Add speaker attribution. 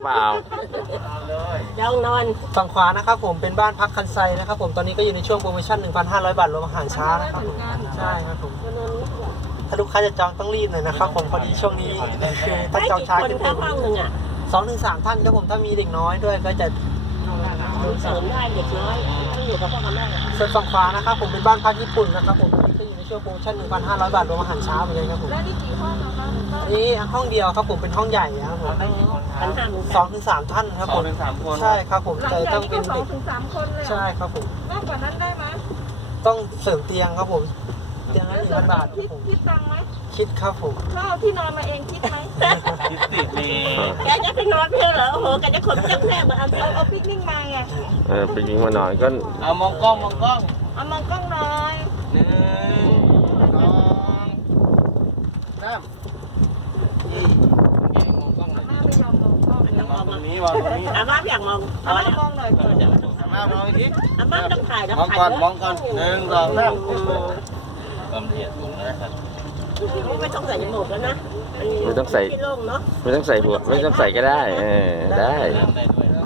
Speaker 1: เปล่า
Speaker 2: จองนอน
Speaker 3: ฝั่งขวานะครับผมเป็นบ้านพักคันไซนะครับผมตอนนี้ก็อยู่ในช่วงโปรโมชั่น 1,500 บาทรวมอาหารเช้านะครับผมใช่ครับผมถ้าลูกค้าจะจองต้องรีบหน่อยนะครับผมพอดีช่วงนี้คือถ้าจองช้า
Speaker 2: คน
Speaker 3: จะ
Speaker 2: เข้าห้องหนึ่งอ่ะ
Speaker 3: 2-3 ท่านครับผมถ้ามีเด็กน้อยด้วยก็จะ
Speaker 2: เสริมได้เด็กน้อยต้องอยู่กับพ่อกับแม่
Speaker 3: ส่วนฝั่งขวานะครับผมเป็นบ้านพักญี่ปุ่นนะครับผมก็อยู่ในช่วงโปรโมชั่น 1,500 บาทรวมอาหารเช้าเหมือนกันครับผม
Speaker 4: แล้วนี่กี่ห้องนะคะ
Speaker 3: อันนี้ห้องเดียวครับผมเป็นห้องใหญ่ครับผม 2-3 ท่านครับผมใช่ครับผม
Speaker 4: หลัง
Speaker 3: แต่
Speaker 4: จาก
Speaker 3: ต้อง
Speaker 4: นี้
Speaker 3: เป็
Speaker 4: ก็
Speaker 3: น
Speaker 4: สอ
Speaker 3: เด็
Speaker 4: ง
Speaker 3: ก
Speaker 4: ถึงสามคนเลย
Speaker 3: ใช่ครับผม
Speaker 4: มากกว่านั้นได้ไหม
Speaker 3: ต้องเสริมเตียงครับผมเตียงละ 1,000 บาทครับผม
Speaker 4: คิดตังค์ไหม
Speaker 3: คิดครับผม
Speaker 4: ถ้าเอาที่นอนมาเองคิดไหม
Speaker 5: คิดติดนี่
Speaker 2: แกจะไปนอนเพื่อเหรอโอ้โหแกจะขนจังแท้มาเอา
Speaker 4: เอาปิกนิกมาไง
Speaker 1: ไปยิงมานอนก็
Speaker 5: เอามองกล้องมองกล้อง
Speaker 4: เอามองกล้องหน่อย
Speaker 5: 1 2 3นี่มองกล้องหน่อย
Speaker 4: แม่ไม่ยอมมองกล้อง
Speaker 5: มองตรงนี้มองตรงนี้
Speaker 2: อาม่าอยากมอง
Speaker 4: เอามามองหน่อยก่อน
Speaker 5: มามองอีกที
Speaker 2: อาม่าต้องถ่ายแล้ว
Speaker 5: มอง
Speaker 2: ถ่าย
Speaker 5: ก่อน
Speaker 2: แล้ว
Speaker 5: มองก่อน1 2 3ความละเอียดสูงนะครับ
Speaker 2: ไม่ต้องใส่จมูกแล้วนะ
Speaker 1: ไม่ต้องใส่
Speaker 2: ที่โล่งเนาะ
Speaker 1: ไม่ต้องใส่หัวไม่ต้องใส่ก็ได้ได้
Speaker 5: ได้ด้วย